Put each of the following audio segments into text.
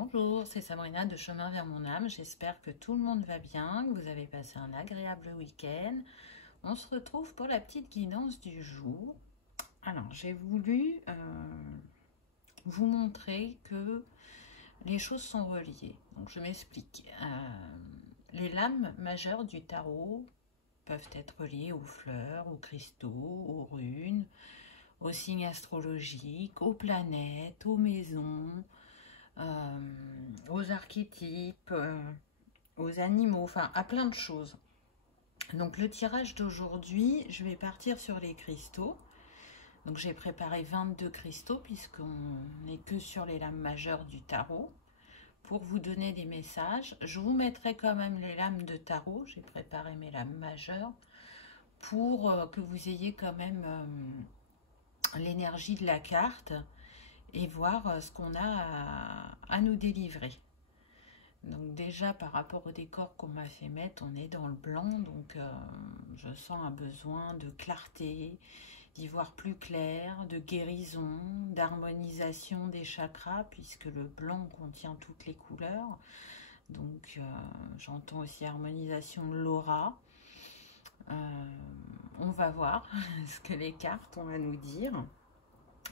Bonjour, c'est Sabrina de Chemin vers mon âme. J'espère que tout le monde va bien, que vous avez passé un agréable week-end. On se retrouve pour la petite guidance du jour. Alors, j'ai voulu vous montrer que les choses sont reliées. Donc, je m'explique. Les lames majeures du tarot peuvent être reliées aux fleurs, aux cristaux, aux runes, aux signes astrologiques, aux planètes, aux maisons, aux archétypes, aux animaux, enfin à plein de choses. Donc le tirage d'aujourd'hui, je vais partir sur les cristaux. Donc j'ai préparé 22 cristaux puisqu'on n'est que sur les lames majeures du tarot. Pour vous donner des messages, je vous mettrai quand même les lames de tarot. J'ai préparé mes lames majeures pour que vous ayez quand même l'énergie de la carte et voir ce qu'on a à nous délivrer. Donc déjà par rapport au décor qu'on m'a fait mettre, on est dans le blanc, donc je sens un besoin de clarté, d'y voir plus clair, de guérison, d'harmonisation des chakras, puisque le blanc contient toutes les couleurs. Donc j'entends aussi harmonisation de l'aura. On va voir ce que les cartes ont à nous dire.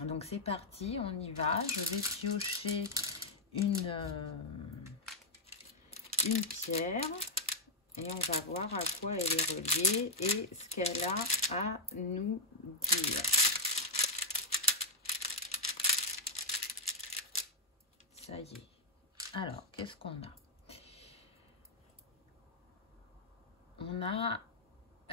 Donc c'est parti, on y va. Je vais piocher une pierre et on va voir à quoi elle est reliée et ce qu'elle a à nous dire. Ça y est. Alors, qu'est-ce qu'on a? On a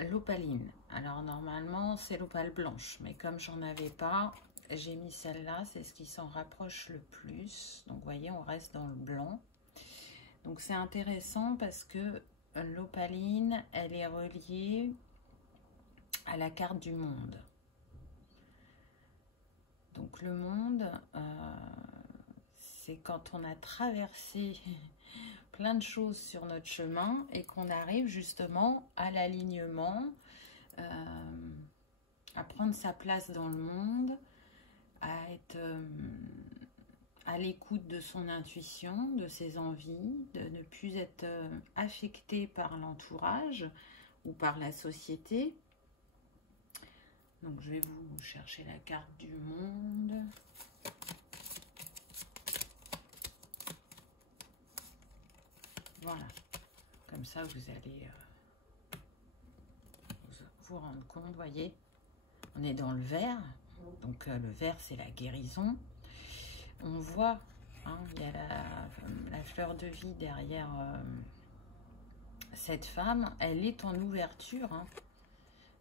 l'opaline. Alors, normalement, c'est l'opale blanche, mais comme j'en avais pas, j'ai mis celle-là. C'est ce qui s'en rapproche le plus. Donc, vous voyez, on reste dans le blanc. Donc c'est intéressant parce que l'opaline, elle est reliée à la carte du monde. Donc le monde, c'est quand on a traversé plein de choses sur notre chemin et qu'on arrive justement à l'alignement, à prendre sa place dans le monde, à être à l'écoute de son intuition, de ses envies, de ne plus être affecté par l'entourage ou par la société. Donc je vais vous chercher la carte du monde. Voilà, comme ça vous allez vous rendre compte, voyez, on est dans le vert, donc le vert c'est la guérison. On voit, hein, il y a la fleur de vie derrière cette femme. Elle est en ouverture. Hein.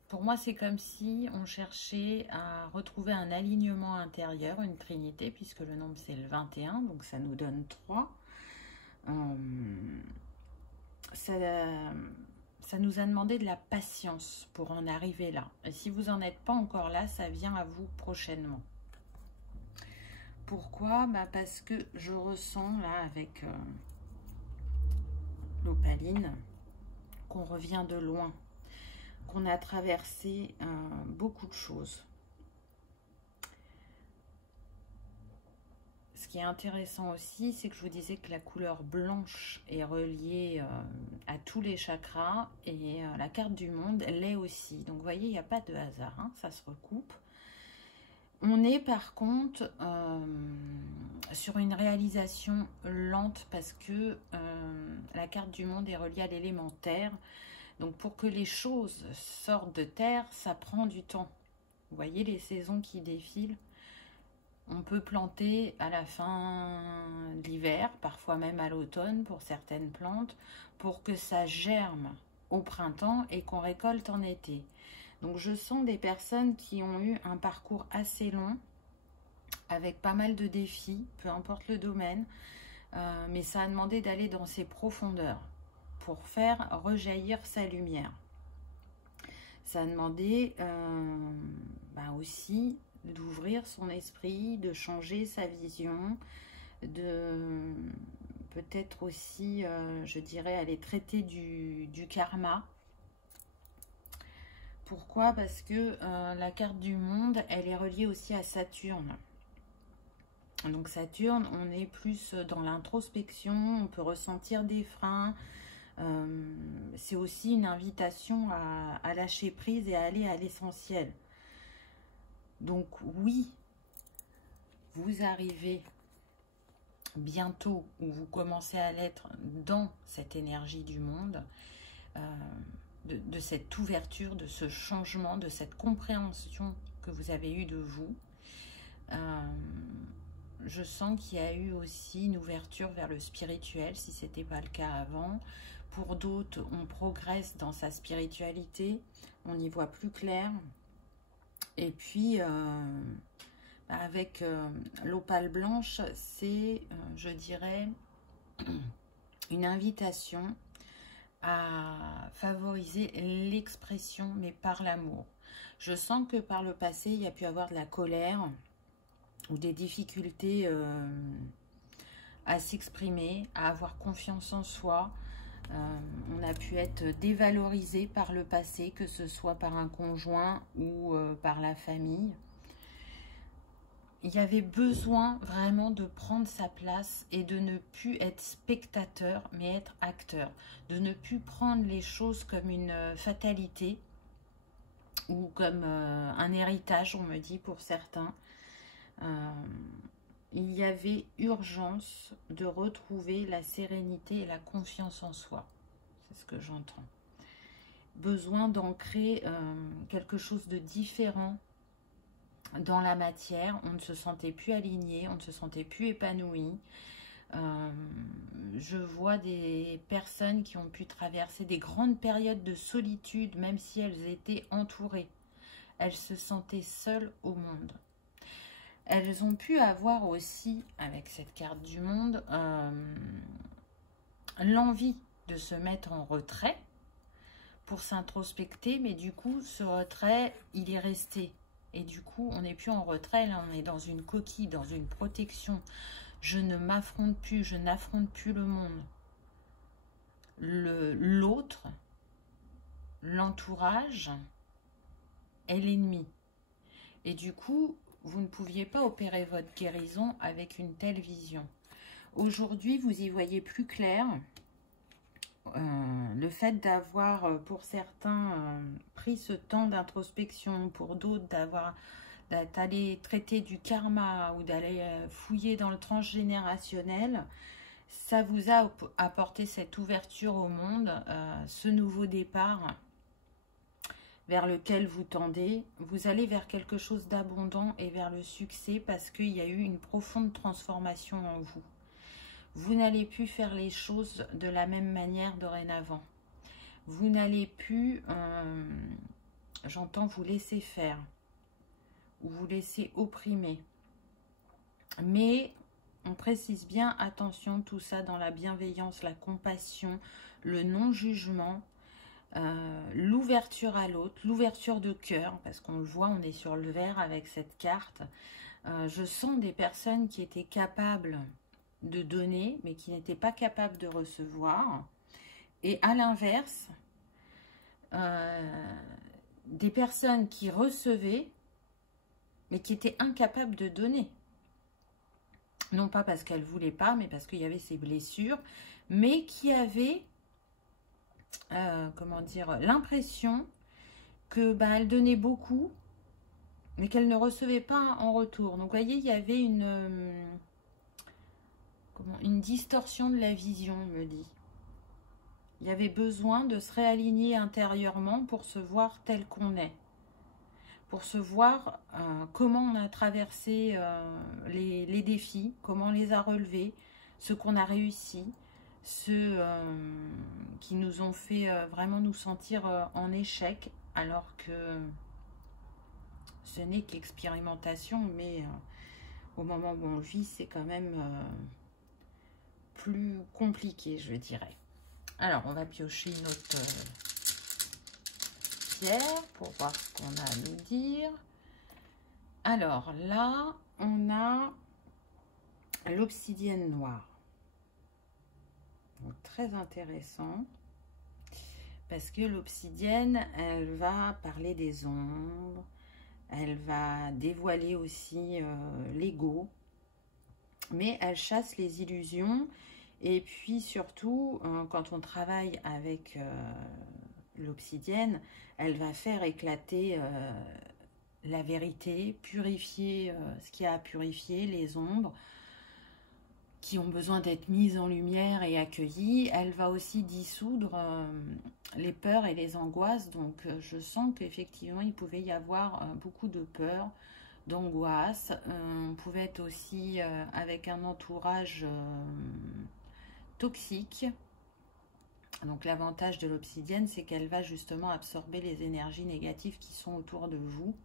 Pour moi, c'est comme si on cherchait à retrouver un alignement intérieur, une trinité, puisque le nombre c'est le 21, donc ça nous donne 3. Ça nous a demandé de la patience pour en arriver là. Et si vous n'en êtes pas encore là, ça vient à vous prochainement. Pourquoi? Parce que je ressens là avec l'opaline qu'on revient de loin, qu'on a traversé beaucoup de choses. Ce qui est intéressant aussi, c'est que je vous disais que la couleur blanche est reliée à tous les chakras et la carte du monde l'est aussi. Donc vous voyez, il n'y a pas de hasard, hein, ça se recoupe. On est par contre sur une réalisation lente parce que la carte du monde est reliée à l'élémentaire. Donc pour que les choses sortent de terre, ça prend du temps. Vous voyez les saisons qui défilent. On peut planter à la fin de l'hiver, parfois même à l'automne pour certaines plantes, pour que ça germe au printemps et qu'on récolte en été. Donc je sens des personnes qui ont eu un parcours assez long, avec pas mal de défis, peu importe le domaine, mais ça a demandé d'aller dans ses profondeurs pour faire rejaillir sa lumière. Ça a demandé aussi d'ouvrir son esprit, de changer sa vision, de peut-être aussi, je dirais, aller traiter du karma. Pourquoi? Parce que la carte du monde, elle est reliée aussi à Saturne. Donc Saturne, on est plus dans l'introspection, on peut ressentir des freins. C'est aussi une invitation à lâcher prise et à aller à l'essentiel. Donc oui, vous arrivez bientôt, ou vous commencez à l'être dans cette énergie du monde, de cette ouverture, de ce changement, de cette compréhension que vous avez eue de vous. Je sens qu'il y a eu aussi une ouverture vers le spirituel, si ce n'était pas le cas avant. Pour d'autres, on progresse dans sa spiritualité, on y voit plus clair. Et puis, avec l'opale blanche, c'est, je dirais, une invitation à favoriser l'expression, mais par l'amour. Je sens que par le passé, il y a pu avoir de la colère ou des difficultés à s'exprimer, à avoir confiance en soi. On a pu être dévalorisé par le passé, que ce soit par un conjoint ou par la famille. Il y avait besoin vraiment de prendre sa place et de ne plus être spectateur, mais être acteur. De ne plus prendre les choses comme une fatalité ou comme un héritage, on me dit pour certains. Il y avait urgence de retrouver la sérénité et la confiance en soi. C'est ce que j'entends. Besoin d'ancrer quelque chose de différent dans la matière. On ne se sentait plus aligné, on ne se sentait plus épanoui. Je vois des personnes qui ont pu traverser des grandes périodes de solitude, même si elles étaient entourées. Elles se sentaient seules au monde. Elles ont pu avoir aussi, avec cette carte du monde, l'envie de se mettre en retrait pour s'introspecter, mais du coup, ce retrait, il est resté. Et du coup, on n'est plus en retrait, là, on est dans une coquille, dans une protection. Je ne m'affronte plus, je n'affronte plus le monde. L'autre, l'entourage, est l'ennemi. Et du coup, vous ne pouviez pas opérer votre guérison avec une telle vision. Aujourd'hui, vous y voyez plus clair. Le fait d'avoir, pour certains, pris ce temps d'introspection, pour d'autres, d'aller traiter du karma ou d'aller fouiller dans le transgénérationnel, ça vous a apporté cette ouverture au monde, ce nouveau départ vers lequel vous tendez. Vous allez vers quelque chose d'abondant et vers le succès parce qu'il y a eu une profonde transformation en vous. Vous n'allez plus faire les choses de la même manière dorénavant. Vous n'allez plus, j'entends, vous laisser faire ou vous laisser opprimer. Mais on précise bien, attention, tout ça dans la bienveillance, la compassion, le non-jugement, l'ouverture à l'autre, l'ouverture de cœur, parce qu'on le voit, on est sur le vert avec cette carte. Je sens des personnes qui étaient capables de donner, mais qui n'étaient pas capables de recevoir. Et à l'inverse, des personnes qui recevaient, mais qui étaient incapables de donner. Non pas parce qu'elles ne voulaient pas, mais parce qu'il y avait ces blessures, mais qui avaient, comment dire, l'impression que elles donnaient beaucoup, mais qu'elles ne recevaient pas en retour. Donc, vous voyez, il y avait une distorsion de la vision, on me dit. Il y avait besoin de se réaligner intérieurement pour se voir tel qu'on est. Pour se voir comment on a traversé les défis, comment on les a relevés, ce qu'on a réussi, ceux qui nous ont fait vraiment nous sentir en échec, alors que ce n'est qu'expérimentation, mais au moment où on vit, c'est quand même plus compliqué, je dirais. Alors, on va piocher une autre pierre pour voir ce qu'on a à nous dire. Alors là, on a l'obsidienne noire. Donc, très intéressant. Parce que l'obsidienne, elle va parler des ombres. Elle va dévoiler aussi l'ego. mais elle chasse les illusions. Et puis surtout, quand on travaille avec l'obsidienne, elle va faire éclater la vérité, purifier ce qu'il y a à purifier, les ombres qui ont besoin d'être mises en lumière et accueillies. Elle va aussi dissoudre les peurs et les angoisses. Donc je sens qu'effectivement il pouvait y avoir beaucoup de peurs, d'angoisse. On pouvait être aussi avec un entourage toxique. Donc l'avantage de l'obsidienne, c'est qu'elle va justement absorber les énergies négatives qui sont autour de vous.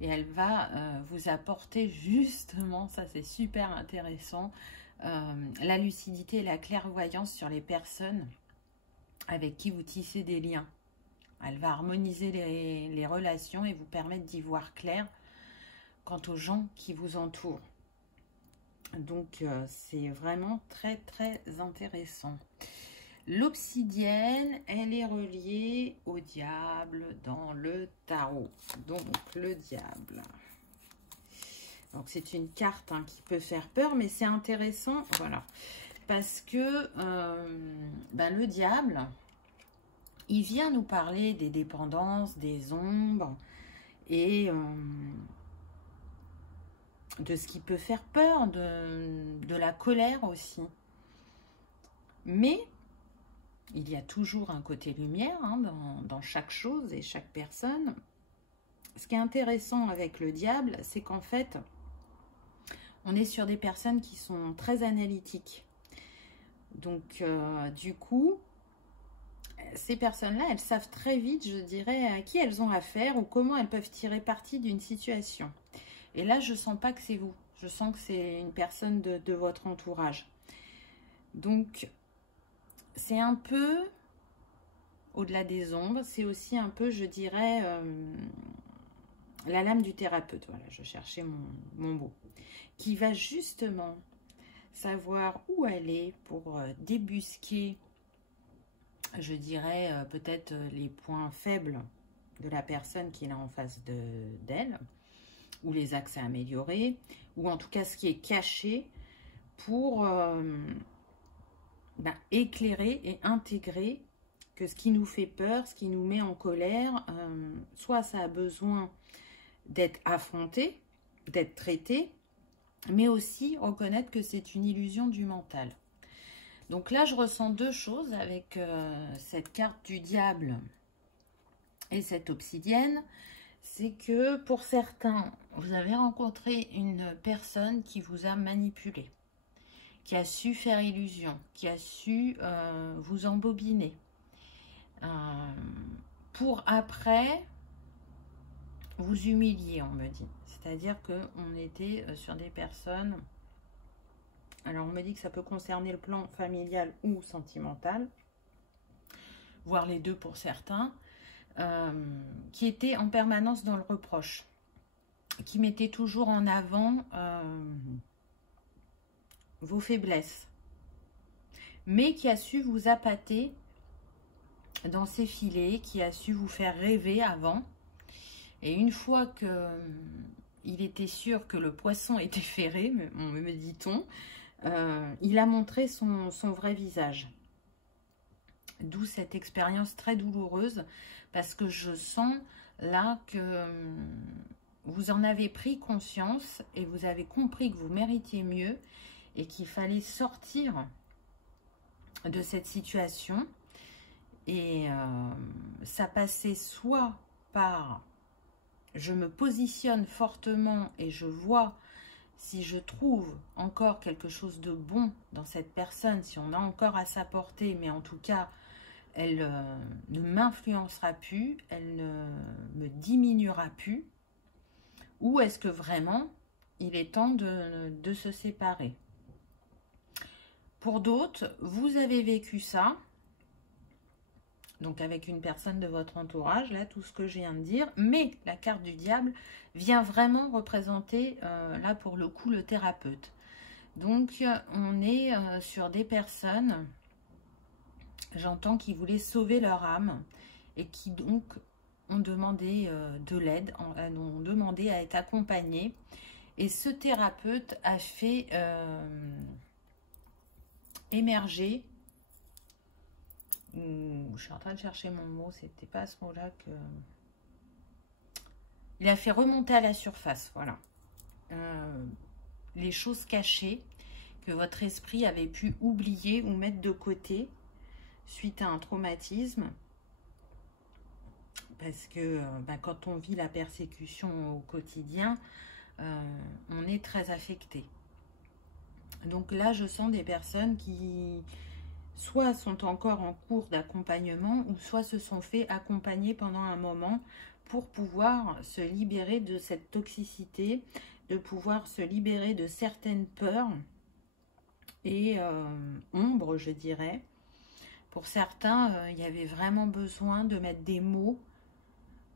Et elle va vous apporter justement, ça c'est super intéressant, la lucidité et la clairvoyance sur les personnes avec qui vous tissez des liens. Elle va harmoniser les relations et vous permettre d'y voir clair quant aux gens qui vous entourent. Donc c'est vraiment très très intéressant. L'obsidienne, elle est reliée au diable dans le tarot. Donc le diable. Donc c'est une carte qui peut faire peur, mais c'est intéressant, voilà. Parce que le diable, il vient nous parler des dépendances, des ombres et de ce qui peut faire peur, de la colère aussi. Mais il y a toujours un côté lumière dans chaque chose et chaque personne. Ce qui est intéressant avec le diable, c'est qu'en fait, on est sur des personnes qui sont très analytiques. Donc, du coup, ces personnes-là, elles savent très vite, je dirais, à qui elles ont affaire ou comment elles peuvent tirer parti d'une situation. Et là, je ne sens pas que c'est vous. Je sens que c'est une personne de votre entourage. Donc, c'est un peu, au-delà des ombres, c'est aussi un peu, je dirais, la lame du thérapeute. Voilà, je cherchais mon mot. Qui va justement savoir où aller pour débusquer, je dirais, peut-être les points faibles de la personne qui est là en face d'elle, ou les axes à améliorer, ou en tout cas ce qui est caché pour éclairer et intégrer que ce qui nous fait peur, ce qui nous met en colère, soit ça a besoin d'être affronté, d'être traité, mais aussi reconnaître que c'est une illusion du mental. Donc là, je ressens deux choses avec cette carte du diable et cette obsidienne. C'est que pour certains, vous avez rencontré une personne qui vous a manipulé, qui a su faire illusion, qui a su vous embobiner, pour après vous humilier, on me dit. C'est-à-dire qu'on était sur des personnes, alors on me dit que ça peut concerner le plan familial ou sentimental, voire les deux pour certains, qui étaient en permanence dans le reproche, qui mettaient toujours en avant vos faiblesses, mais qui a su vous appâter dans ses filets, qui a su vous faire rêver avant. Et une fois que il était sûr que le poisson était ferré, me dit-on, il a montré son vrai visage. D'où cette expérience très douloureuse, parce que je sens là que vous en avez pris conscience et vous avez compris que vous méritiez mieux et qu'il fallait sortir de cette situation. Et ça passait soit par je me positionne fortement et je vois si je trouve encore quelque chose de bon dans cette personne, si on a encore à s'apporter, mais en tout cas, elle ne m'influencera plus, elle ne me diminuera plus, ou est-ce que vraiment, il est temps de se séparer? Pour d'autres, vous avez vécu ça, donc avec une personne de votre entourage, là, tout ce que je viens de dire, mais la carte du diable vient vraiment représenter, là, pour le coup, le thérapeute. Donc, on est sur des personnes, j'entends, qui voulaient sauver leur âme et qui, donc, ont demandé de l'aide, ont demandé à être accompagnées. Et ce thérapeute a fait émerger, je suis en train de chercher mon mot, c'était pas à ce mot-là que... Il a fait remonter à la surface, voilà. Les choses cachées que votre esprit avait pu oublier ou mettre de côté suite à un traumatisme. Parce que quand on vit la persécution au quotidien, on est très affecté. Donc là, je sens des personnes qui soit sont encore en cours d'accompagnement ou soit se sont fait accompagner pendant un moment pour pouvoir se libérer de cette toxicité, de pouvoir se libérer de certaines peurs et ombres, je dirais. Pour certains, il y avait vraiment besoin de mettre des mots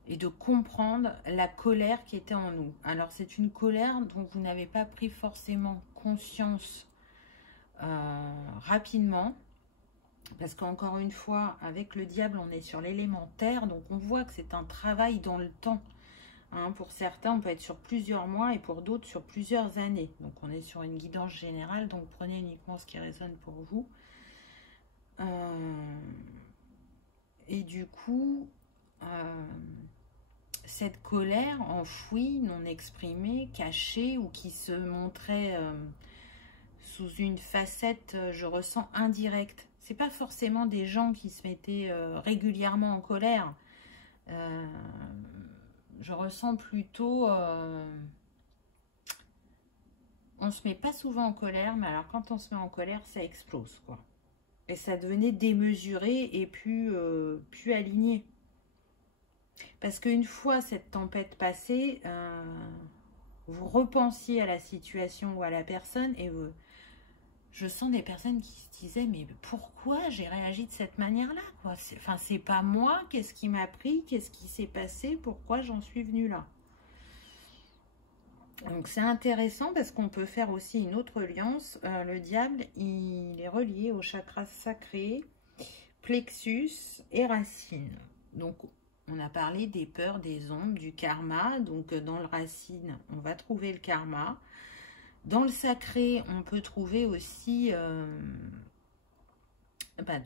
et de comprendre la colère qui était en nous. Alors, c'est une colère dont vous n'avez pas pris forcément conscience rapidement, parce qu'encore une fois, avec le diable, on est sur l'élémentaire, donc on voit que c'est un travail dans le temps. Hein, pour certains, on peut être sur plusieurs mois et pour d'autres sur plusieurs années. Donc, on est sur une guidance générale, donc prenez uniquement ce qui résonne pour vous. Et du coup, cette colère enfouie, non exprimée, cachée ou qui se montrait sous une facette, je ressens, indirecte. C'est pas forcément des gens qui se mettaient régulièrement en colère. Je ressens plutôt... on se met pas souvent en colère, mais alors quand on se met en colère, ça explose, quoi. Et ça devenait démesuré et plus aligné. Parce qu'une fois cette tempête passée, vous repensiez à la situation ou à la personne et je sens des personnes qui se disaient mais pourquoi j'ai réagi de cette manière-là, quoi. Enfin, c'est pas moi, qu'est-ce qui m'a pris, qu'est-ce qui s'est passé, pourquoi j'en suis venue là. Donc c'est intéressant parce qu'on peut faire aussi une autre alliance. Le diable, il est relié au chakra sacré, plexus et racine. Donc on a parlé des peurs, des ombres, du karma. Donc dans le racine, on va trouver le karma. Dans le sacré, on peut trouver aussi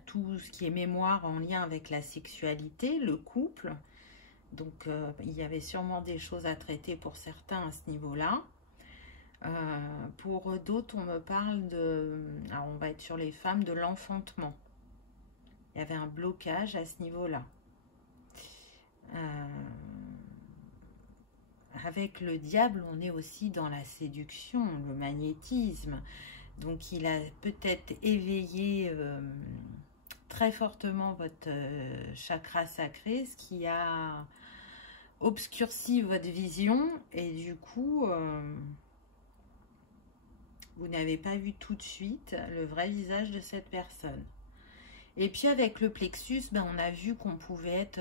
tout ce qui est mémoire en lien avec la sexualité, le couple. Donc, il y avait sûrement des choses à traiter pour certains à ce niveau-là. Pour d'autres, on me parle de... Alors, on va être sur les femmes, de l'enfantement. Il y avait un blocage à ce niveau-là. Avec le diable, on est aussi dans la séduction, le magnétisme. Donc, il a peut-être éveillé très fortement votre chakra sacré, ce qui a obscurci votre vision et du coup vous n'avez pas vu tout de suite le vrai visage de cette personne. Et puis avec le plexus, on a vu qu'on pouvait être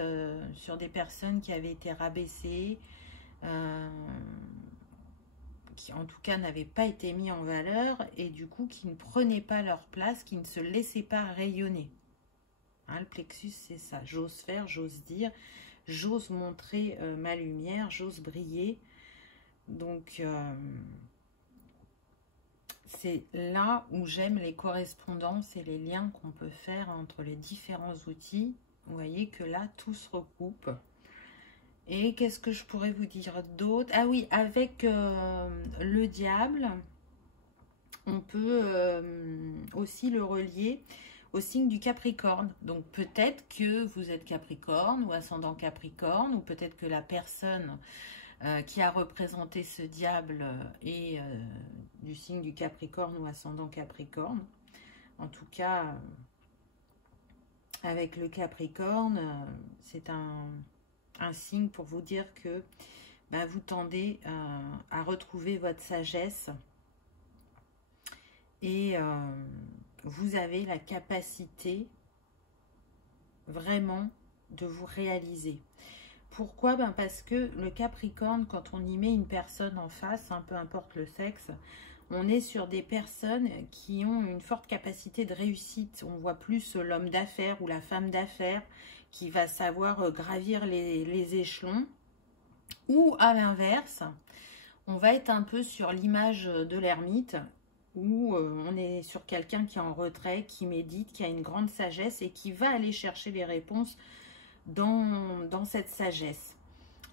sur des personnes qui avaient été rabaissées, qui en tout cas n'avaient pas été mis en valeur et du coup qui ne prenaient pas leur place, qui ne se laissaient pas rayonner. Hein, le plexus, c'est ça. J'ose faire, j'ose dire, j'ose montrer ma lumière, j'ose briller. Donc, c'est là où j'aime les correspondances et les liens qu'on peut faire entre les différents outils. Vous voyez que là, tout se recoupe. Et qu'est-ce que je pourrais vous dire d'autre? Ah oui, avec le diable, on peut aussi le relier au signe du Capricorne. Donc peut-être que vous êtes Capricorne ou ascendant Capricorne, ou peut-être que la personne qui a représenté ce diable est du signe du Capricorne ou ascendant Capricorne. En tout cas, avec le Capricorne, c'est un signe pour vous dire que vous tendez à retrouver votre sagesse et vous avez la capacité vraiment de vous réaliser. Pourquoi? Parce que le Capricorne, quand on y met une personne en face, peu importe le sexe, on est sur des personnes qui ont une forte capacité de réussite. On voit plus l'homme d'affaires ou la femme d'affaires qui va savoir gravir les échelons. Ou à l'inverse, On va être un peu sur l'image de l'ermite, où on est sur quelqu'un qui est en retrait, qui médite, qui a une grande sagesse et qui va aller chercher les réponses dans cette sagesse.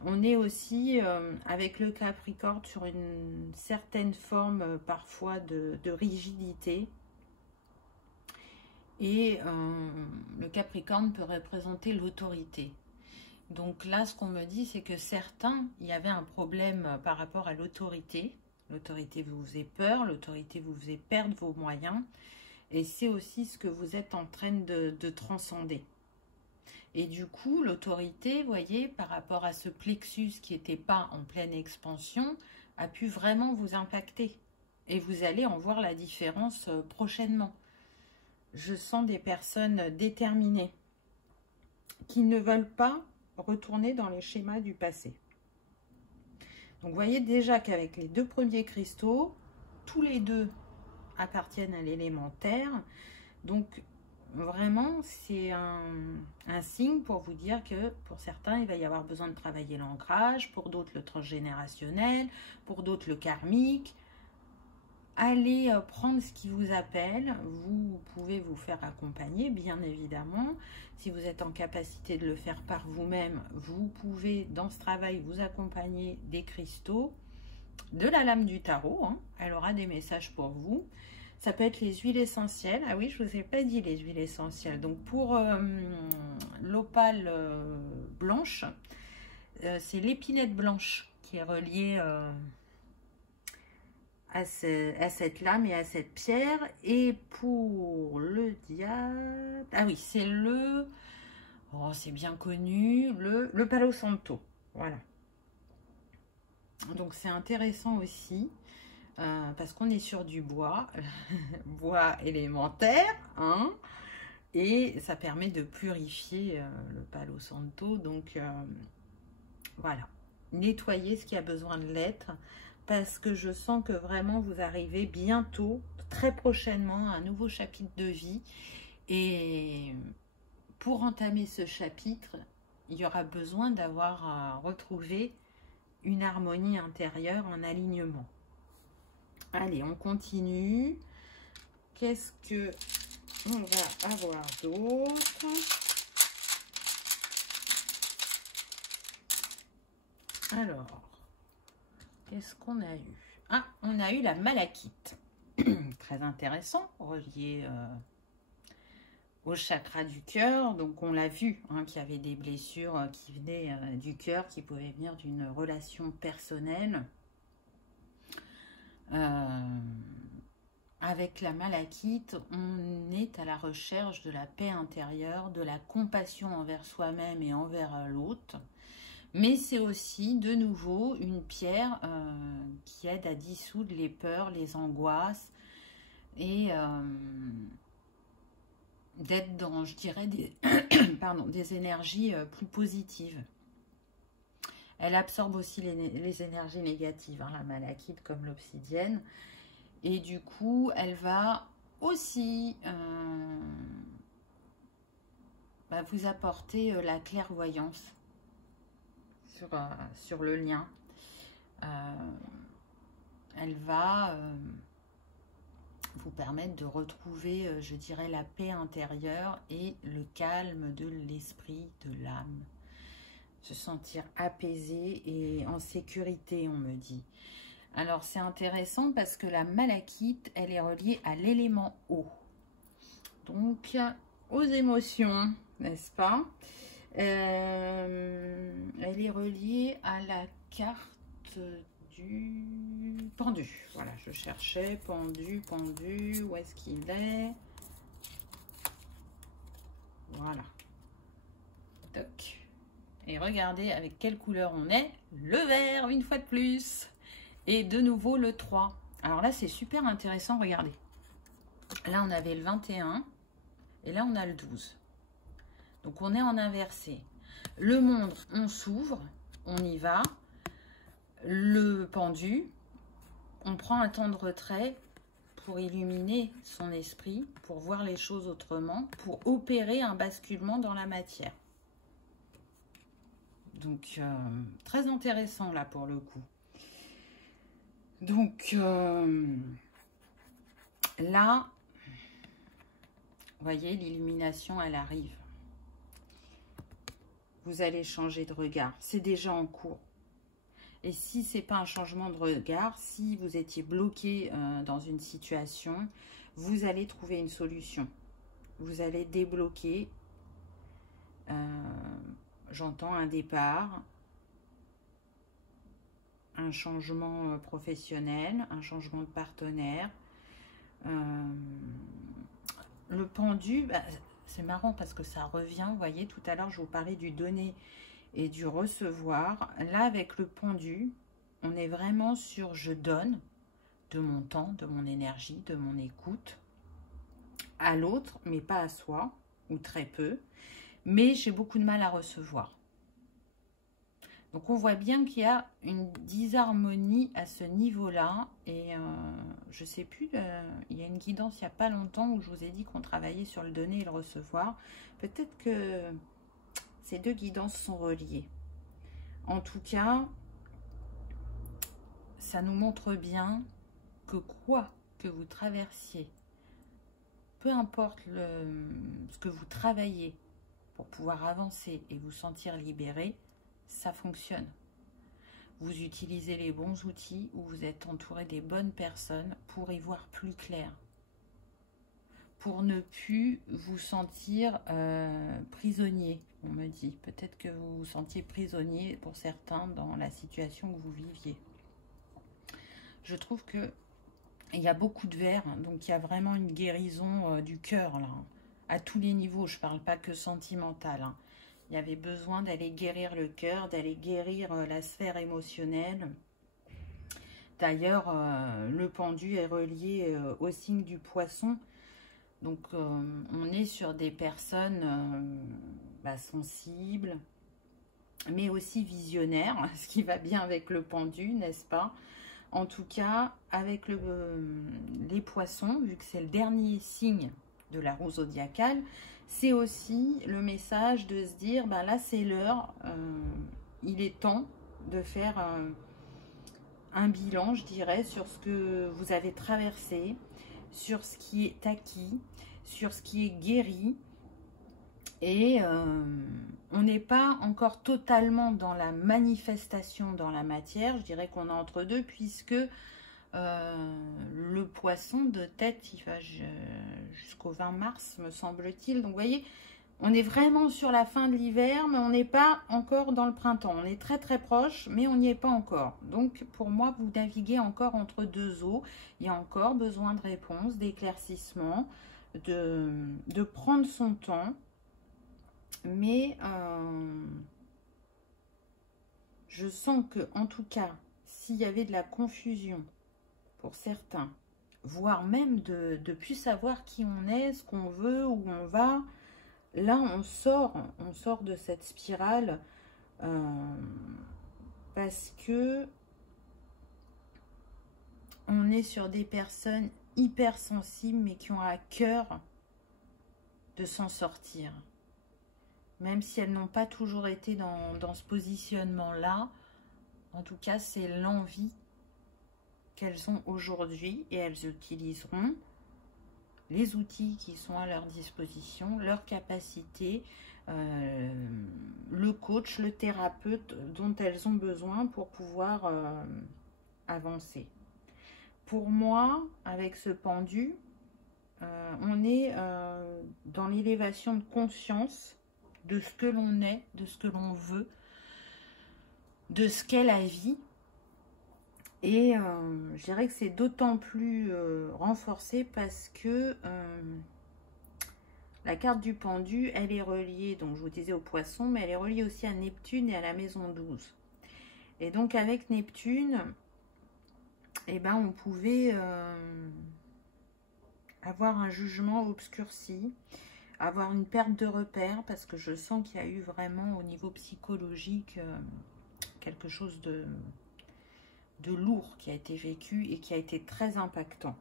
On est aussi avec le Capricorne sur une certaine forme parfois de rigidité. Et le Capricorne peut représenter l'autorité. Donc là, ce qu'on me dit, c'est que certains, il y avait un problème par rapport à l'autorité. L'autorité vous faisait peur, l'autorité vous faisait perdre vos moyens. Et c'est aussi ce que vous êtes en train de transcender. Et du coup, l'autorité, vous voyez, par rapport à ce plexus qui n'était pas en pleine expansion, a pu vraiment vous impacter. Et vous allez en voir la différence prochainement. Je sens des personnes déterminées qui ne veulent pas retourner dans les schémas du passé. Donc, vous voyez déjà qu'avec les deux premiers cristaux, tous les deux appartiennent à l'élémentaire. Donc, vraiment, c'est un signe pour vous dire que pour certains, il va y avoir besoin de travailler l'ancrage, pour d'autres le transgénérationnel, pour d'autres le karmique. Allez prendre ce qui vous appelle. Vous pouvez vous faire accompagner, bien évidemment. Si vous êtes en capacité de le faire par vous-même, vous pouvez, dans ce travail, vous accompagner des cristaux, de la lame du tarot. Hein. Elle aura des messages pour vous. Ça peut être les huiles essentielles. Ah oui, je ne vous ai pas dit les huiles essentielles. Donc, pour l'opale blanche, c'est l'épinette blanche qui est reliée à cette lame et à cette pierre. Et pour le diable, ah oui, c'est oh, c'est bien connu, le Palo Santo. Voilà. Donc c'est intéressant aussi, parce qu'on est sur du bois, bois élémentaire, hein, et ça permet de purifier le Palo Santo. Donc voilà, nettoyer ce qui a besoin de l'être, parce que je sens que vraiment vous arrivez bientôt, très prochainement, à un nouveau chapitre de vie. Et pour entamer ce chapitre, il y aura besoin d'avoir retrouvé une harmonie intérieure en alignement. Allez, on continue. Qu'est-ce que on va avoir d'autre? Alors, qu'est-ce qu'on a eu? Ah, on a eu la malachite. Très intéressant, relié au chakra du cœur. Donc, on l'a vu, hein, qu'il y avait des blessures qui venaient du cœur, qui pouvaient venir d'une relation personnelle. Avec la malachite, on est à la recherche de la paix intérieure, de la compassion envers soi-même et envers l'autre. Mais c'est aussi, de nouveau, une pierre qui aide à dissoudre les peurs, les angoisses et d'être dans, je dirais, des énergies plus positives. Elle absorbe aussi les énergies négatives, hein, la malachite, comme l'obsidienne. Et du coup, elle va aussi vous apporter la clairvoyance sur le lien. Elle va vous permettre de retrouver, je dirais, la paix intérieure et le calme de l'esprit, de l'âme. Se sentir apaisé et en sécurité, on me dit. Alors, c'est intéressant parce que la malachite, elle est reliée à l'élément eau. Donc, aux émotions, n'est-ce pas? Elle est reliée à la carte du pendu. Voilà, je cherchais pendu, où est-ce qu'il est? Voilà. Toc. Et regardez avec quelle couleur on est. Le vert, une fois de plus. Et de nouveau le 3. Alors là, c'est super intéressant, regardez. Là, on avait le 21. Et là, on a le 12. Donc, on est en inversé. Le monde, on s'ouvre. On y va. Le pendu, on prend un temps de retrait pour illuminer son esprit, pour voir les choses autrement, pour opérer un basculement dans la matière. Donc, très intéressant là pour le coup. Donc, là, vous voyez, l'illumination, elle arrive. Vous allez changer de regard. C'est déjà en cours. Et si ce n'est pas un changement de regard, si vous étiez bloqué dans une situation, vous allez trouver une solution. Vous allez débloquer, j'entends un départ, un changement professionnel, un changement de partenaire. Le pendu, bah, c'est marrant parce que ça revient, vous voyez, tout à l'heure je vous parlais du donner et du recevoir. Là, avec le pendu, on est vraiment sur je donne de mon temps, de mon énergie, de mon écoute à l'autre, mais pas à soi, ou très peu. Mais j'ai beaucoup de mal à recevoir. Donc on voit bien qu'il y a une disharmonie à ce niveau-là. Et je ne sais plus, il y a une guidance il n'y a pas longtemps où je vous ai dit qu'on travaillait sur le donner et le recevoir. Peut-être que ces deux guidances sont reliées. En tout cas, ça nous montre bien que quoi que vous traversiez, peu importe ce que vous travaillez pour pouvoir avancer et vous sentir libéré, ça fonctionne. Vous utilisez les bons outils ou vous êtes entouré des bonnes personnes pour y voir plus clair. Pour ne plus vous sentir prisonnier, on me dit. Peut-être que vous vous sentiez prisonnier pour certains dans la situation que vous viviez. Je trouve que il y a beaucoup de verre, donc il y a vraiment une guérison du cœur, là, à tous les niveaux. Je ne parle pas que sentimental. Hein. Il y avait besoin d'aller guérir le cœur, d'aller guérir la sphère émotionnelle. D'ailleurs, le pendu est relié au signe du poisson. Donc, on est sur des personnes sensibles, mais aussi visionnaires, ce qui va bien avec le pendu, n'est-ce pas? En tout cas, avec les poissons, vu que c'est le dernier signe de la roue zodiacale, c'est aussi le message de se dire, ben là c'est l'heure, il est temps de faire un bilan, je dirais, sur ce que vous avez traversé, sur ce qui est acquis, sur ce qui est guéri. Et on n'est pas encore totalement dans la manifestation dans la matière. Je dirais qu'on est entre deux, puisque le poisson de tête, il va jusqu'au 20 mars, me semble-t-il. Donc, vous voyez, on est vraiment sur la fin de l'hiver, mais on n'est pas encore dans le printemps. On est très, très proche, mais on n'y est pas encore. Donc, pour moi, vous naviguez encore entre deux eaux. Il y a encore besoin de réponses, d'éclaircissement, de prendre son temps. Mais je sens que, en tout cas, s'il y avait de la confusion pour certains, voire même de plus savoir qui on est, ce qu'on veut, où on va, là on sort de cette spirale parce que on est sur des personnes hypersensibles mais qui ont à cœur de s'en sortir. Même si elles n'ont pas toujours été dans ce positionnement-là, en tout cas, c'est l'envie qu'elles ont aujourd'hui et elles utiliseront les outils qui sont à leur disposition, leur capacité, le coach, le thérapeute dont elles ont besoin pour pouvoir avancer. Pour moi, avec ce pendu, on est dans l'élévation de conscience de ce que l'on est, de ce que l'on veut, de ce qu'est la vie. Et je dirais que c'est d'autant plus renforcé parce que la carte du pendu, elle est reliée, donc je vous disais au poisson, mais elle est reliée aussi à Neptune et à la maison 12. Et donc avec Neptune, eh ben, on pouvait avoir un jugement obscurci, avoir une perte de repère, parce que je sens qu'il y a eu vraiment au niveau psychologique quelque chose de lourd qui a été vécu et qui a été très impactant.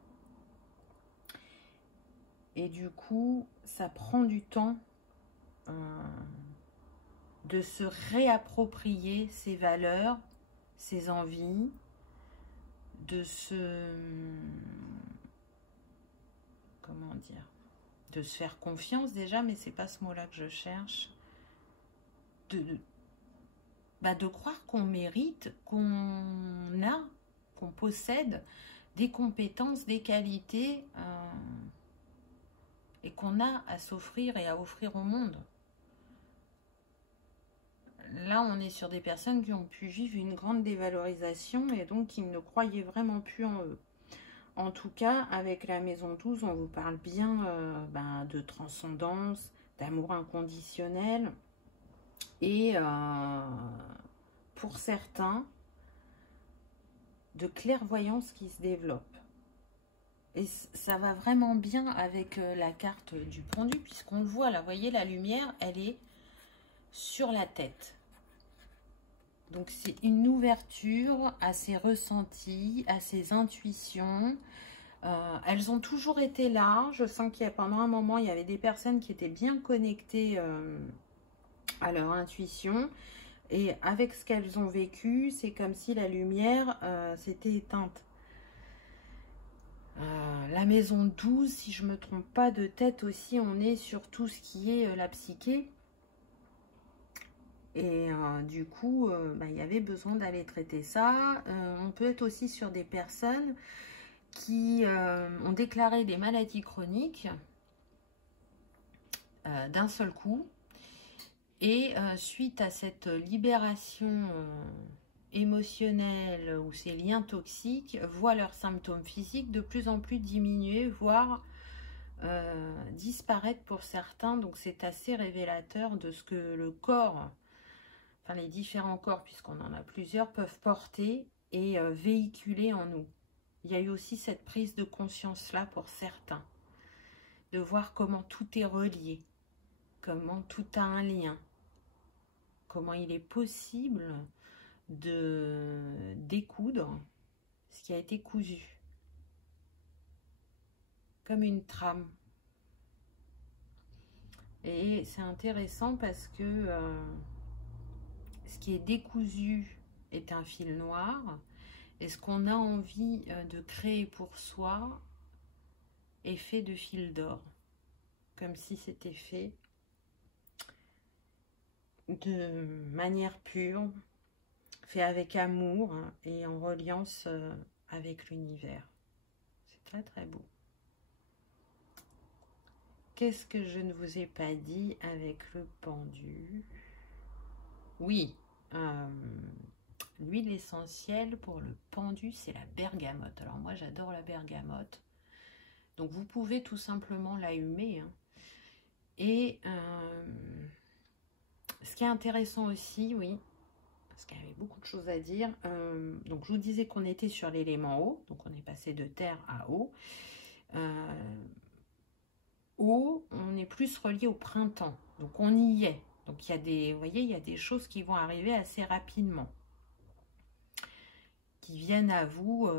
Et du coup, ça prend du temps de se réapproprier ses valeurs, ses envies, de se... Comment dire? De se faire confiance déjà, mais c'est pas ce mot-là que je cherche. De croire qu'on mérite, qu'on possède des compétences, des qualités et qu'on a à s'offrir et à offrir au monde. Là, on est sur des personnes qui ont pu vivre une grande dévalorisation et donc qui ne croyaient vraiment plus en eux. En tout cas, avec la maison 12, on vous parle bien de transcendance, d'amour inconditionnel et pour certains, de clairvoyance qui se développe. Et ça va vraiment bien avec la carte du pendu, puisqu'on le voit là, vous voyez, la lumière, elle est sur la tête. Donc c'est une ouverture à ses ressentis, à ses intuitions. Elles ont toujours été là. Je sens qu'il y a pendant un moment, il y avait des personnes qui étaient bien connectées à leur intuition. Et avec ce qu'elles ont vécu, c'est comme si la lumière s'était éteinte. La maison 12, si je ne me trompe pas de tête aussi, on est sur tout ce qui est la psyché. Et du coup, il y avait besoin d'aller traiter ça. On peut être aussi sur des personnes qui ont déclaré des maladies chroniques d'un seul coup. Et suite à cette libération émotionnelle ou ces liens toxiques, voient leurs symptômes physiques de plus en plus diminuer, voire disparaître pour certains. Donc c'est assez révélateur de ce que le corps, enfin les différents corps, puisqu'on en a plusieurs, peuvent porter et véhiculer en nous. Il y a eu aussi cette prise de conscience-là pour certains, de voir comment tout est relié, comment tout a un lien, comment il est possible de découdre ce qui a été cousu, comme une trame. Et c'est intéressant parce que ce qui est décousu est un fil noir, et ce qu'on a envie de créer pour soi est fait de fil d'or, comme si c'était fait de manière pure, fait avec amour et en reliance avec l'univers. C'est très très beau. Qu'est-ce que je ne vous ai pas dit avec le pendu? Oui, l'huile essentielle pour le pendu, c'est la bergamote. Alors moi, j'adore la bergamote. Donc vous pouvez tout simplement l'allumer. Et ce qui est intéressant aussi, oui, parce qu'il y avait beaucoup de choses à dire. Donc je vous disais qu'on était sur l'élément eau. Donc on est passé de terre à eau. Eau, on est plus relié au printemps. Donc on y est. Donc il y a des, vous voyez, il y a des choses qui vont arriver assez rapidement, qui viennent à vous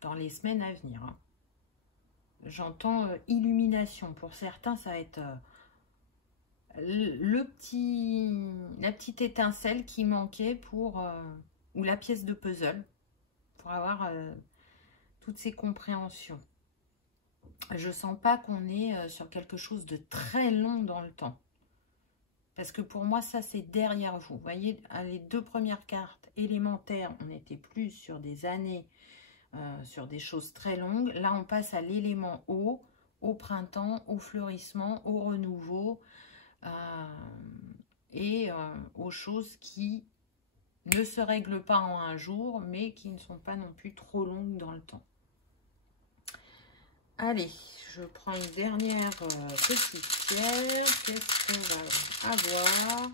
dans les semaines à venir. J'entends illumination. Pour certains, ça va être la petite étincelle qui manquait pour, ou la pièce de puzzle, pour avoir toutes ces compréhensions. Je sens pas qu'on est sur quelque chose de très long dans le temps. Parce que pour moi, ça, c'est derrière vous. Vous voyez, les deux premières cartes élémentaires, on était plus sur des années, sur des choses très longues. Là, on passe à l'élément eau, au printemps, au fleurissement, au renouveau et aux choses qui ne se règlent pas en un jour, mais qui ne sont pas non plus trop longues dans le temps. Allez, je prends une dernière petite pierre. Qu'est-ce qu'on va avoir?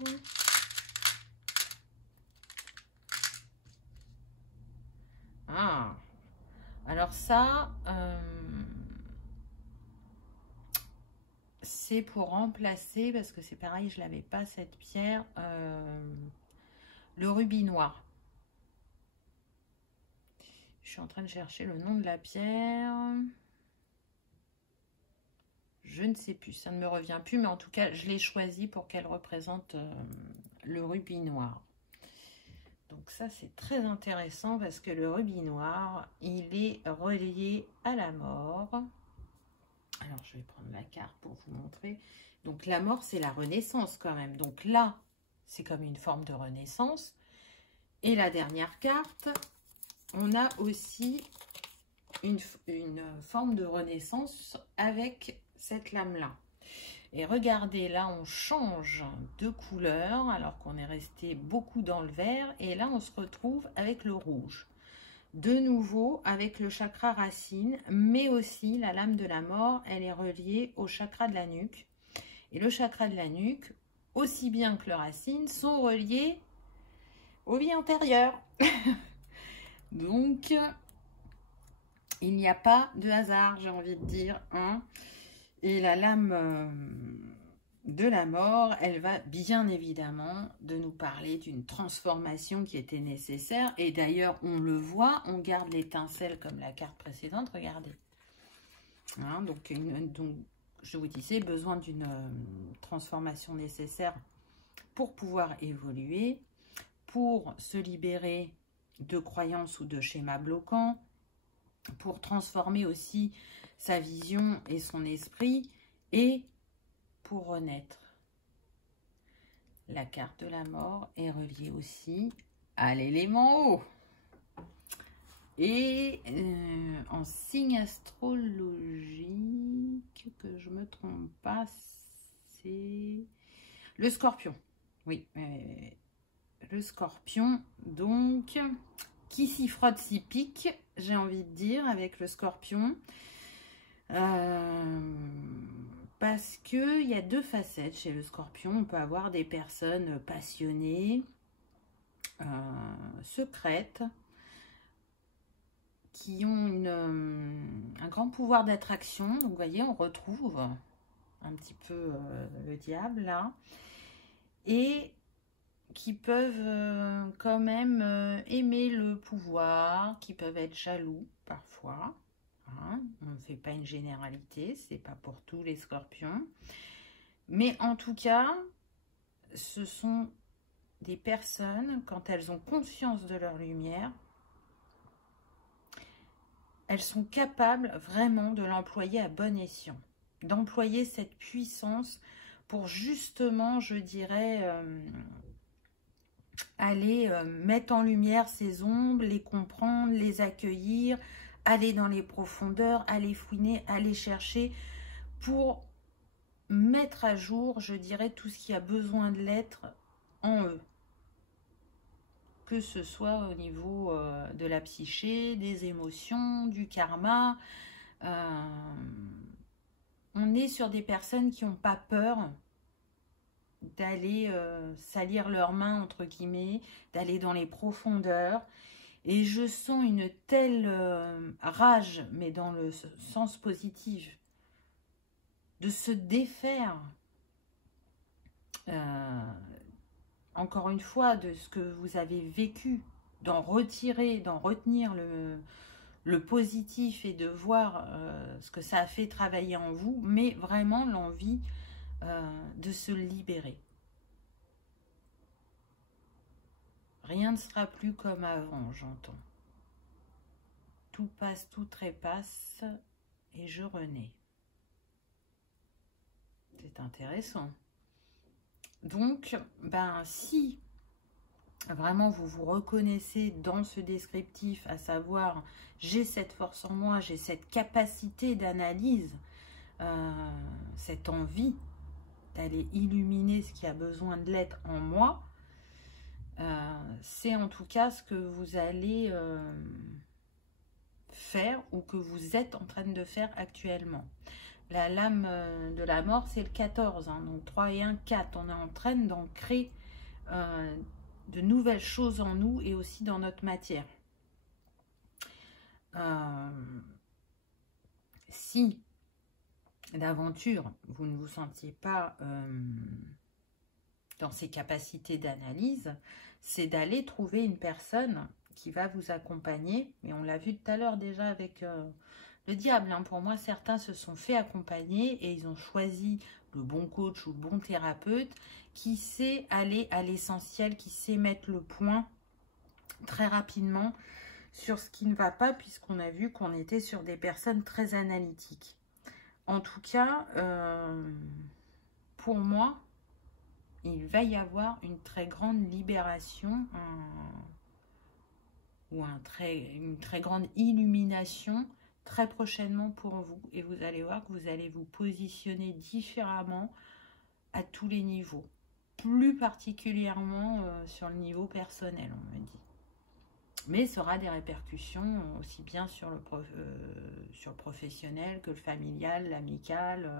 Ah, alors ça, c'est pour remplacer, parce que c'est pareil, je l'avais pas cette pierre, le rubis noir. Je suis en train de chercher le nom de la pierre. Je ne sais plus, ça ne me revient plus, mais en tout cas, je l'ai choisi pour qu'elle représente le rubis noir. Donc ça, c'est très intéressant parce que le rubis noir, il est relié à la mort. Alors, je vais prendre la carte pour vous montrer. Donc, la mort, c'est la renaissance quand même. Donc là, c'est comme une forme de renaissance. Et la dernière carte, on a aussi une forme de renaissance avec cette lame-là. Et regardez, là, on change de couleur alors qu'on est resté beaucoup dans le vert. Et là, on se retrouve avec le rouge. De nouveau, avec le chakra racine, mais aussi la lame de la mort, elle est reliée au chakra de la nuque. Et le chakra de la nuque, aussi bien que le racine, sont reliés aux vies antérieures. Donc, il n'y a pas de hasard, j'ai envie de dire, hein. Et la lame de la mort, elle va bien évidemment de nous parler d'une transformation qui était nécessaire. Et d'ailleurs, on le voit, on garde l'étincelle comme la carte précédente, regardez. Hein, donc, je vous disais, besoin d'une transformation nécessaire pour pouvoir évoluer, pour se libérer de croyances ou de schémas bloquants, pour transformer aussi sa vision et son esprit, et pour renaître. La carte de la mort est reliée aussi à l'élément eau. Et en signe astrologique, que je ne me trompe pas, c'est le scorpion. Oui, le scorpion, donc, qui s'y frotte, s'y pique, j'ai envie de dire, avec le scorpion. Parce qu'il y a deux facettes chez le scorpion. On peut avoir des personnes passionnées, secrètes, qui ont un grand pouvoir d'attraction. Donc, vous voyez, on retrouve un petit peu le diable, là. Et qui peuvent quand même aimer le pouvoir, qui peuvent être jaloux, parfois. Hein, on ne fait pas une généralité, c'est pas pour tous les scorpions. Mais en tout cas, ce sont des personnes, quand elles ont conscience de leur lumière, elles sont capables vraiment de l'employer à bon escient, d'employer cette puissance pour justement, je dirais, aller mettre en lumière ces ombres, les comprendre, les accueillir, aller dans les profondeurs, aller fouiner, aller chercher pour mettre à jour, je dirais, tout ce qui a besoin de l'être en eux. Que ce soit au niveau de la psyché, des émotions, du karma. On est sur des personnes qui n'ont pas peur d'aller salir leurs mains, entre guillemets, d'aller dans les profondeurs. Et je sens une telle rage, mais dans le sens positif, de se défaire, encore une fois, de ce que vous avez vécu, d'en retirer, d'en retenir le positif et de voir ce que ça a fait travailler en vous, mais vraiment l'envie de se libérer. Rien ne sera plus comme avant, j'entends. Tout passe, tout trépasse, et je renais. C'est intéressant. Donc, ben, si vraiment vous vous reconnaissez dans ce descriptif, à savoir, j'ai cette force en moi, j'ai cette capacité d'analyse, cette envie d'aller illuminer ce qui a besoin de l'être en moi, c'est en tout cas ce que vous allez faire ou que vous êtes en train de faire actuellement. La lame de la mort, c'est le 14, hein, donc 3 et 1, 4. On est en train d'ancrer de nouvelles choses en nous et aussi dans notre matière. Si d'aventure, vous ne vous sentiez pas dans ces capacités d'analyse, c'est d'aller trouver une personne qui va vous accompagner. Et on l'a vu tout à l'heure déjà avec le diable. Hein. Pour moi, certains se sont fait accompagner et ils ont choisi le bon coach ou le bon thérapeute qui sait aller à l'essentiel, qui sait mettre le point très rapidement sur ce qui ne va pas, puisqu'on a vu qu'on était sur des personnes très analytiques. En tout cas, pour moi, il va y avoir une très grande libération ou une très grande illumination très prochainement pour vous. Et vous allez voir que vous allez vous positionner différemment à tous les niveaux. Plus particulièrement sur le niveau personnel, on me dit. Mais ça aura des répercussions aussi bien sur le professionnel que le familial, l'amical.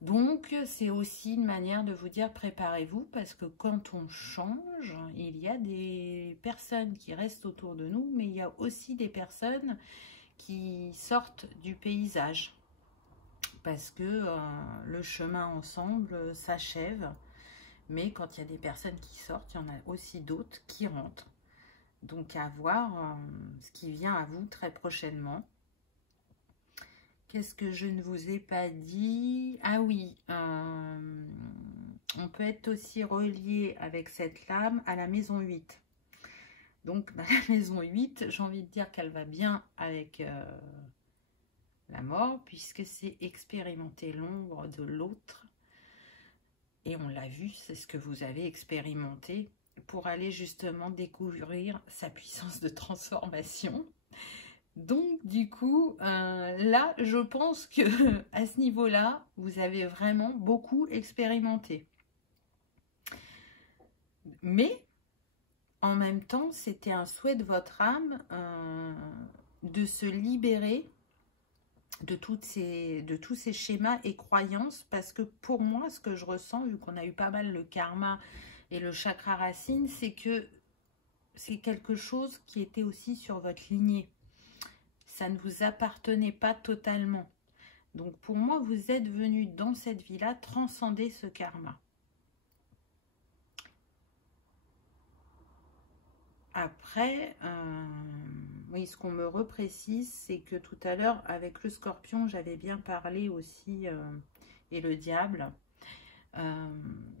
Donc, c'est aussi une manière de vous dire préparez-vous, parce que quand on change, il y a des personnes qui restent autour de nous, mais il y a aussi des personnes qui sortent du paysage, parce que le chemin ensemble s'achève. Mais quand il y a des personnes qui sortent, il y en a aussi d'autres qui rentrent. Donc, à voir ce qui vient à vous très prochainement. Qu'est-ce que je ne vous ai pas dit? Ah oui, on peut être aussi relié avec cette lame à la maison 8. Donc, la maison 8, j'ai envie de dire qu'elle va bien avec la mort, puisque c'est expérimenter l'ombre de l'autre. Et on l'a vu, c'est ce que vous avez expérimenté pour aller justement découvrir sa puissance de transformation. Donc, du coup, là, je pense que à ce niveau-là, vous avez vraiment beaucoup expérimenté. Mais, en même temps, c'était un souhait de votre âme de se libérer de tous ces schémas et croyances, parce que pour moi, ce que je ressens, vu qu'on a eu pas mal le karma et le chakra racine, c'est que c'est quelque chose qui était aussi sur votre lignée. Ça ne vous appartenait pas totalement. Donc pour moi, vous êtes venu dans cette vie-là transcender ce karma. Après, oui, ce qu'on me reprécise, c'est que tout à l'heure, avec le scorpion, j'avais bien parlé aussi, et le diable,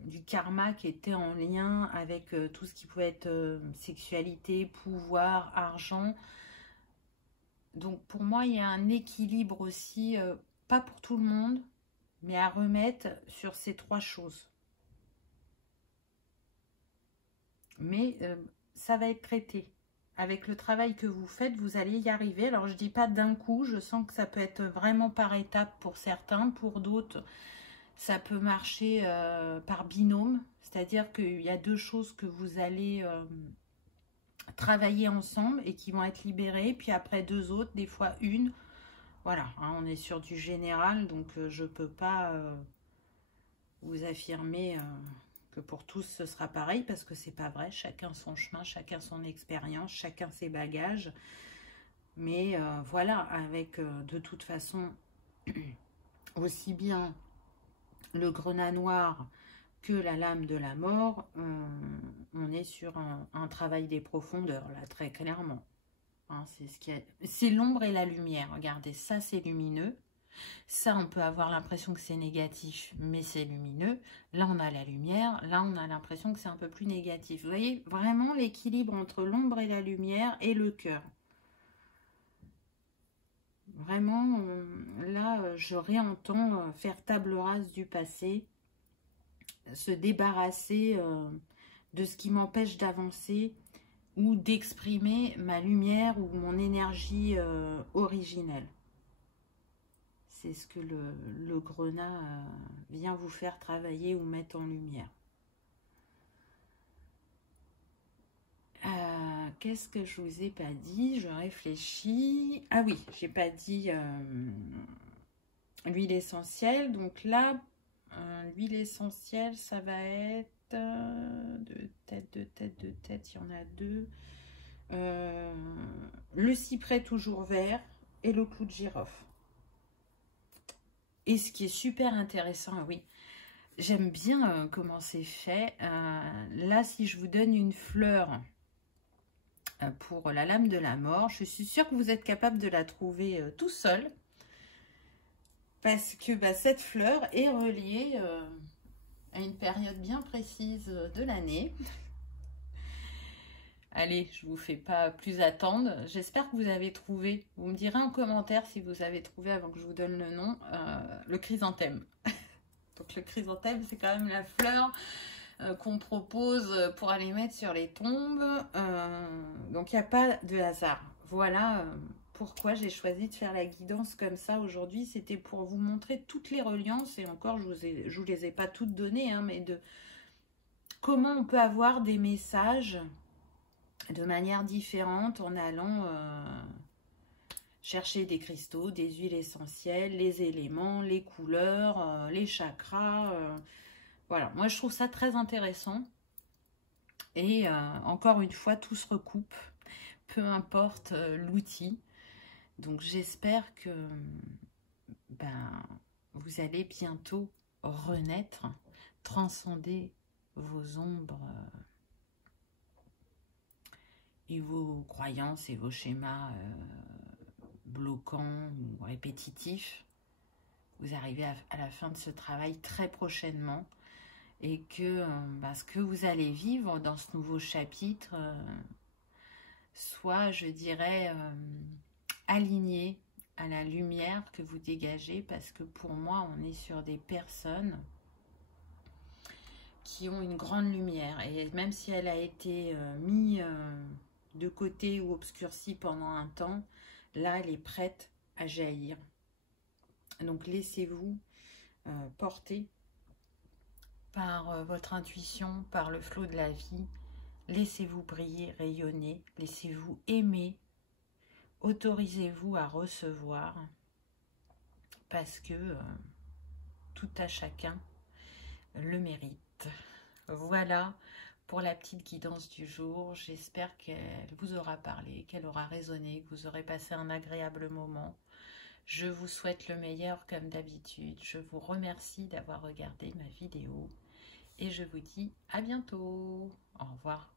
du karma qui était en lien avec tout ce qui pouvait être sexualité, pouvoir, argent. Donc pour moi, il y a un équilibre aussi, pas pour tout le monde, mais à remettre sur ces trois choses. Mais ça va être traité. Avec le travail que vous faites, vous allez y arriver. Alors je ne dis pas d'un coup, je sens que ça peut être vraiment par étapes pour certains, pour d'autres, ça peut marcher par binôme. C'est-à-dire qu'il y a deux choses que vous allez travailler ensemble et qui vont être libérées, puis après deux autres, des fois une. Voilà, hein, on est sur du général, donc je ne peux pas vous affirmer que pour tous ce sera pareil, parce que c'est pas vrai. Chacun son chemin, chacun son expérience, chacun ses bagages. Mais voilà, avec de toute façon aussi bien le grenat noir que la lame de la mort, on est sur un travail des profondeurs, là, très clairement. Hein, c'est l'ombre et la lumière. Regardez, ça c'est lumineux. Ça, on peut avoir l'impression que c'est négatif, mais c'est lumineux. Là, on a la lumière. Là, on a l'impression que c'est un peu plus négatif. Vous voyez, vraiment l'équilibre entre l'ombre et la lumière et le cœur. Vraiment, là, je réentends faire table rase du passé, se débarrasser de ce qui m'empêche d'avancer ou d'exprimer ma lumière ou mon énergie originelle. C'est ce que le grenat vient vous faire travailler ou mettre en lumière. Qu'est-ce que je vous ai pas dit? Je réfléchis. Ah oui, j'ai pas dit l'huile essentielle. Donc là, l'huile essentielle, ça va être de tête, il y en a deux. Le cyprès toujours vert et le clou de girofle. Et ce qui est super intéressant, oui, j'aime bien comment c'est fait. Là, si je vous donne une fleur pour la lame de la mort, je suis sûre que vous êtes capable de la trouver tout seul. Parce que cette fleur est reliée à une période bien précise de l'année. Allez, je vous fais pas plus attendre. J'espère que vous avez trouvé. Vous me direz en commentaire si vous avez trouvé, avant que je vous donne le nom, le chrysanthème. Donc le chrysanthème, c'est quand même la fleur qu'on propose pour aller mettre sur les tombes. Donc il n'y a pas de hasard. Voilà pourquoi j'ai choisi de faire la guidance comme ça aujourd'hui. C'était pour vous montrer toutes les reliances. Et encore, je vous les ai pas toutes données, hein, mais de comment on peut avoir des messages de manière différente en allant chercher des cristaux, des huiles essentielles, les éléments, les couleurs, les chakras. Voilà, moi je trouve ça très intéressant. Et encore une fois, tout se recoupe, peu importe l'outil. Donc j'espère que ben, vous allez bientôt renaître, transcender vos ombres et vos croyances et vos schémas bloquants ou répétitifs. Vous arrivez à la fin de ce travail très prochainement et que ce que vous allez vivre dans ce nouveau chapitre soit, je dirais, aligné à la lumière que vous dégagez, parce que pour moi, on est sur des personnes qui ont une grande lumière, et même si elle a été mise de côté ou obscurcie pendant un temps, là, elle est prête à jaillir. Donc, laissez-vous porter par votre intuition, par le flot de la vie. Laissez-vous briller, rayonner, laissez-vous aimer, autorisez-vous à recevoir, parce que tout à chacun le mérite. Voilà pour la petite guidance du jour. J'espère qu'elle vous aura parlé, qu'elle aura résonné, que vous aurez passé un agréable moment. Je vous souhaite le meilleur comme d'habitude. Je vous remercie d'avoir regardé ma vidéo et je vous dis à bientôt. Au revoir.